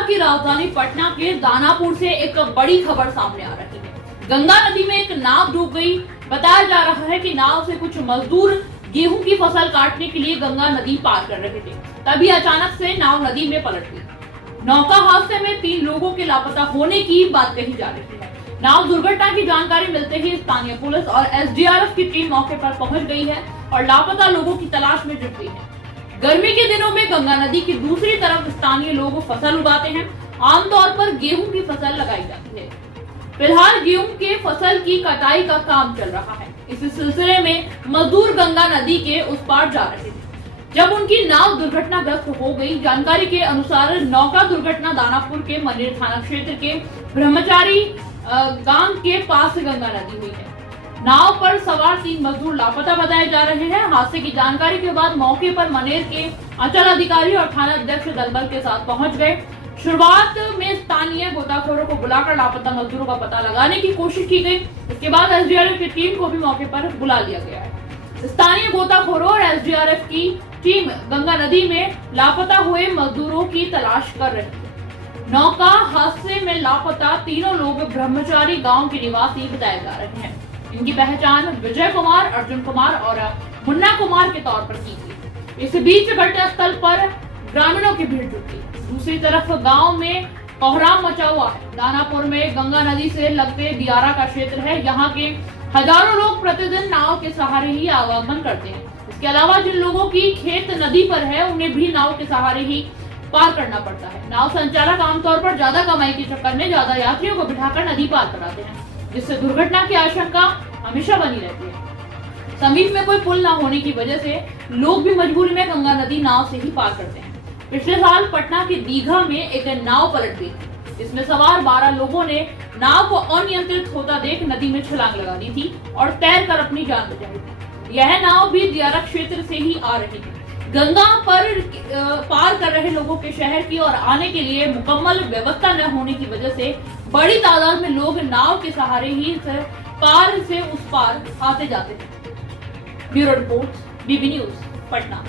बिहार की राजधानी पटना के दानापुर से एक बड़ी खबर सामने आ रही है। गंगा नदी में एक नाव डूब गई। बताया जा रहा है कि नाव से कुछ मजदूर गेहूं की फसल काटने के लिए गंगा नदी पार कर रहे थे, तभी अचानक से नाव नदी में पलट गई। नौका हादसे में 3 लोगों के लापता होने की बात कही जा रही है। नाव दुर्घटना की जानकारी मिलते ही स्थानीय पुलिस और एसडीआरएफ की टीम मौके पर पहुंच गई है और लापता लोगों की तलाश में जुट गई है। गर्मी के दिनों में गंगा नदी की दूसरी तरफ स्थानीय लोग फसल उगाते हैं। आमतौर पर गेहूं की फसल लगाई जाती है। फिलहाल गेहूं के फसल की कटाई का काम चल रहा है। इस सिलसिले में मजदूर गंगा नदी के उस पार जा रहे थे जब उनकी नाव दुर्घटनाग्रस्त हो गई। जानकारी के अनुसार नौका दुर्घटना दानापुर के मनेर थाना क्षेत्र के ब्रह्मचारी गांव के पास गंगा नदी हुई है। नाव पर सवार 3 मजदूर लापता बताए जा रहे हैं। हादसे की जानकारी के बाद मौके पर मनेर के अंचल अधिकारी और थाना अध्यक्ष दलबल के साथ पहुंच गए। शुरुआत में स्थानीय गोताखोरों को बुलाकर लापता मजदूरों का पता लगाने की कोशिश की गई। इसके बाद एसडीआरएफ की टीम को भी मौके पर बुला लिया गया है। स्थानीय गोताखोरों और एसडीआरएफ की टीम गंगा नदी में लापता हुए मजदूरों की तलाश कर रही है। नौका हादसे में लापता तीनों लोग ब्रह्मचारी गांव के निवासी बताए जा रहे हैं। इनकी पहचान विजय कुमार, अर्जुन कुमार और मुन्ना कुमार के तौर पर की गई। इस बीच घटनास्थल पर ग्रामीणों की भीड़ जुटी। दूसरी तरफ गांव में कोहराम मचा हुआ है। दानापुर में गंगा नदी से लगते दियारा का क्षेत्र है। यहाँ के हजारों लोग प्रतिदिन नाव के सहारे ही आवागमन करते हैं। इसके अलावा जिन लोगों की खेत नदी पर है उन्हें भी नाव के सहारे ही पार करना पड़ता है। नाव संचालक आमतौर पर ज्यादा कमाई के चक्कर में ज्यादा यात्रियों को बिठाकर नदी पार कराते हैं, जिससे दुर्घटना की आशंका हमेशा बनी रहती है। समीप में कोई पुल न होने की वजह से लोग भी मजबूरी में गंगा नदी नाव से ही पार करते हैं। पिछले साल पटना के दीघा में एक नाव पलट गई थी। इसमें सवार 12 लोगों ने नाव को अनियंत्रित होता देख नदी में छलांग लगा दी थी और तैरकर अपनी जान बचाई थी। यह नाव भी दियारा क्षेत्र से ही आ रही थी। गंगा पर पार कर रहे लोगों के शहर की और आने के लिए मुकम्मल व्यवस्था न होने की वजह से बड़ी तादाद में लोग नाव के सहारे ही पार से उस पार आते जाते थे। ब्यूरो रिपोर्ट, बीबी न्यूज, पटना।